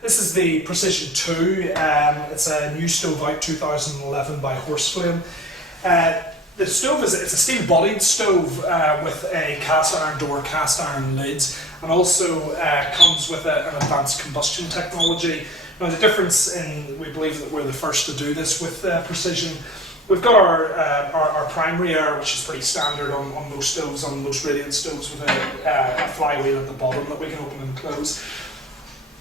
This is the Precision 2. It's a new stove out 2011 by Horseflame. The stove it's a steel-bodied stove with a cast iron door, cast iron lids, and also comes with an advanced combustion technology. Now the difference we believe that we're the first to do this with Precision. We've got our primary air, which is pretty standard on most stoves, on most radiant stoves, with a flywheel at the bottom that we can open and close.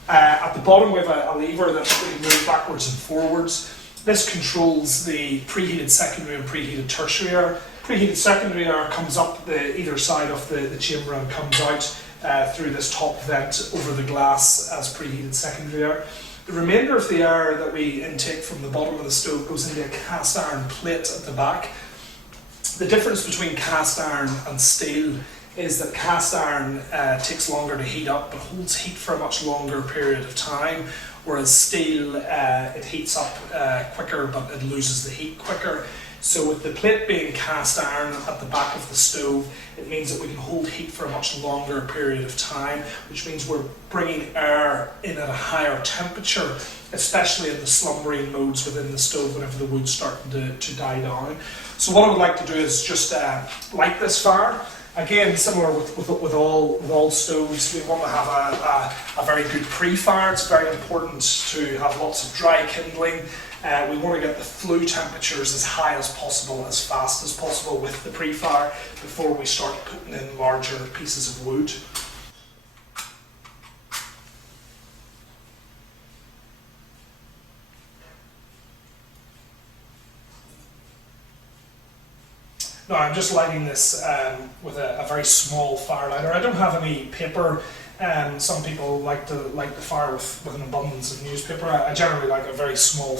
At the bottom we have a lever that we can move backwards and forwards. This controls the preheated secondary and preheated tertiary air. Preheated secondary air comes up either side of the chamber and comes out through this top vent over the glass as preheated secondary air. The remainder of the air that we intake from the bottom of the stove goes into a cast iron plate at the back. The difference between cast iron and steel is that cast iron takes longer to heat up but holds heat for a much longer period of time, whereas steel, it heats up quicker but it loses the heat quicker. So with the plate being cast iron at the back of the stove, it means that we can hold heat for a much longer period of time, which means we're bringing air in at a higher temperature, especially in the slumbering modes within the stove whenever the wood's starting to die down. So what I would like to do is just light this fire. Again, similar with all stoves, we want to have a very good pre-fire. It's very important to have lots of dry kindling. We want to get the flue temperatures as high as possible, as fast as possible with the pre-fire before we start putting in larger pieces of wood. Now I'm just lighting this with a very small fire lighter. I don't have any paper. Some people like to light the fire with an abundance of newspaper. I generally like a very small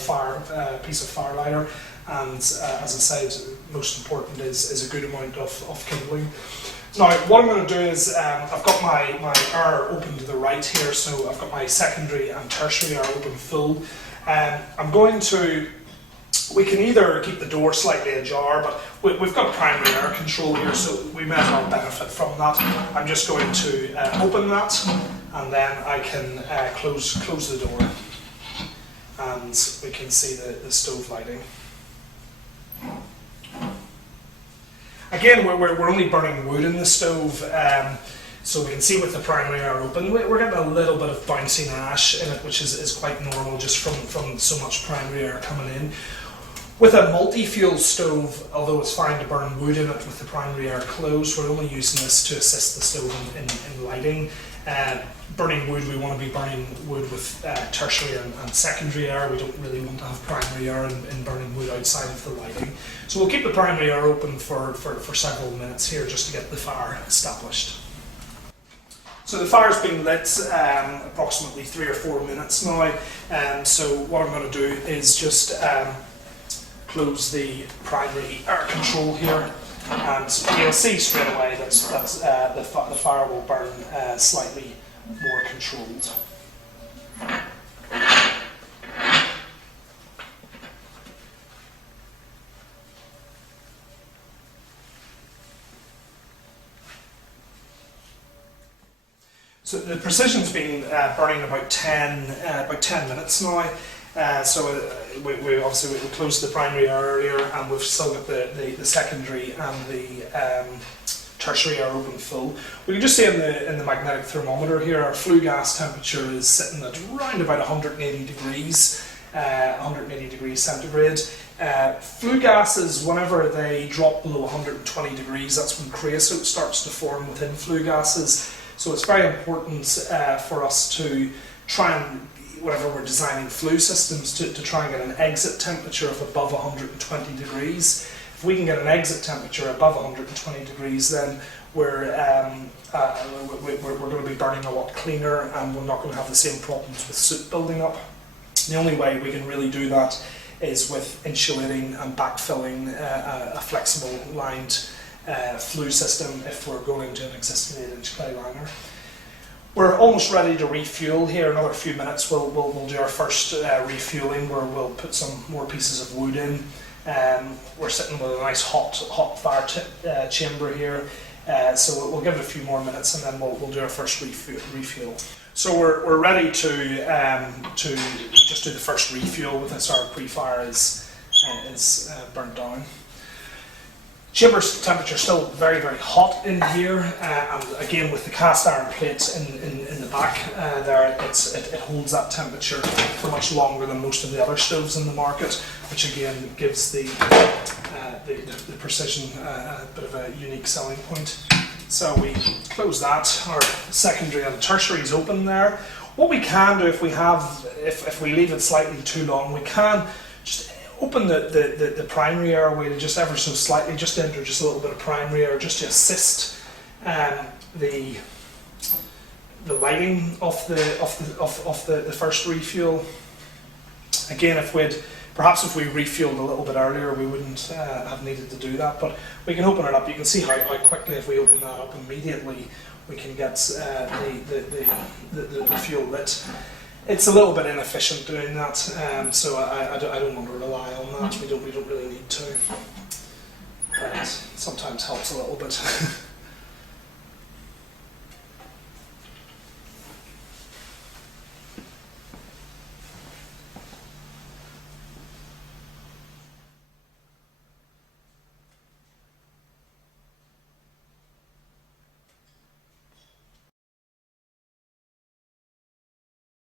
piece of fire lighter, and as I said, most important is a good amount of kindling. Now what I'm going to do is I've got my air open to the right here, so I've got my secondary and tertiary air open full. We can either keep the door slightly ajar, but we've got primary air control here, so we may as well benefit from that. I'm just going to open that, and then I can close the door, and we can see the stove lighting. Again, we're only burning wood in the stove, so we can see with the primary air open, we're getting a little bit of bouncing ash in it, which is quite normal just from so much primary air coming in. With a multi-fuel stove, although it's fine to burn wood in it with the primary air closed, we're only using this to assist the stove in lighting. Burning wood, we want to be burning wood with tertiary and secondary air. We don't really want to have primary air in burning wood outside of the lighting. So we'll keep the primary air open for several minutes here just to get the fire established. So the fire's been lit approximately 3 or 4 minutes now, so what I'm going to do is just close the primary air control here, and you'll see straight away that the fire will burn slightly more controlled. So the Precision's been burning about 10 minutes now. We obviously we closed the primary air earlier, and we've still got the secondary and the tertiary air open full. We can just see in the magnetic thermometer here, our flue gas temperature is sitting at around about 180 degrees, 180 degrees centigrade. Flue gases, whenever they drop below 120 degrees, that's when creosote starts to form within flue gases. So it's very important for us to try and, whenever we're designing flue systems, to try and get an exit temperature of above 120 degrees. If we can get an exit temperature above 120 degrees, then we're going to be burning a lot cleaner, and we're not going to have the same problems with soot building up. The only way we can really do that is with insulating and backfilling a flexible lined flue system if we're going into an existing 8-inch clay liner. We're almost ready to refuel here. Another few minutes we'll do our first refueling, where we'll put some more pieces of wood in. We're sitting with a nice hot fire chamber here. So we'll give it a few more minutes and then we'll do our first refuel. So we're ready to just do the first refuel with this. Our pre-fire is burnt down. Chamber's temperature is still very, very hot in here, and again with the cast iron plates in the back there, it holds that temperature for much longer than most of the other stoves in the market, which again gives the precision a bit of a unique selling point. So we close that. Our secondary and tertiary is open there. What we can do if we leave it slightly too long, we can just open the primary airway to just ever so slightly, just to enter just a little bit of primary air, just to assist the lighting of the first refuel. Again, if we refueled a little bit earlier, we wouldn't have needed to do that, but we can open it up. You can see how quickly, if we open that up immediately, we can get the fuel lit. It's a little bit inefficient doing that, so I don't want to rely on that. We don't really need to. But it sometimes helps a little bit.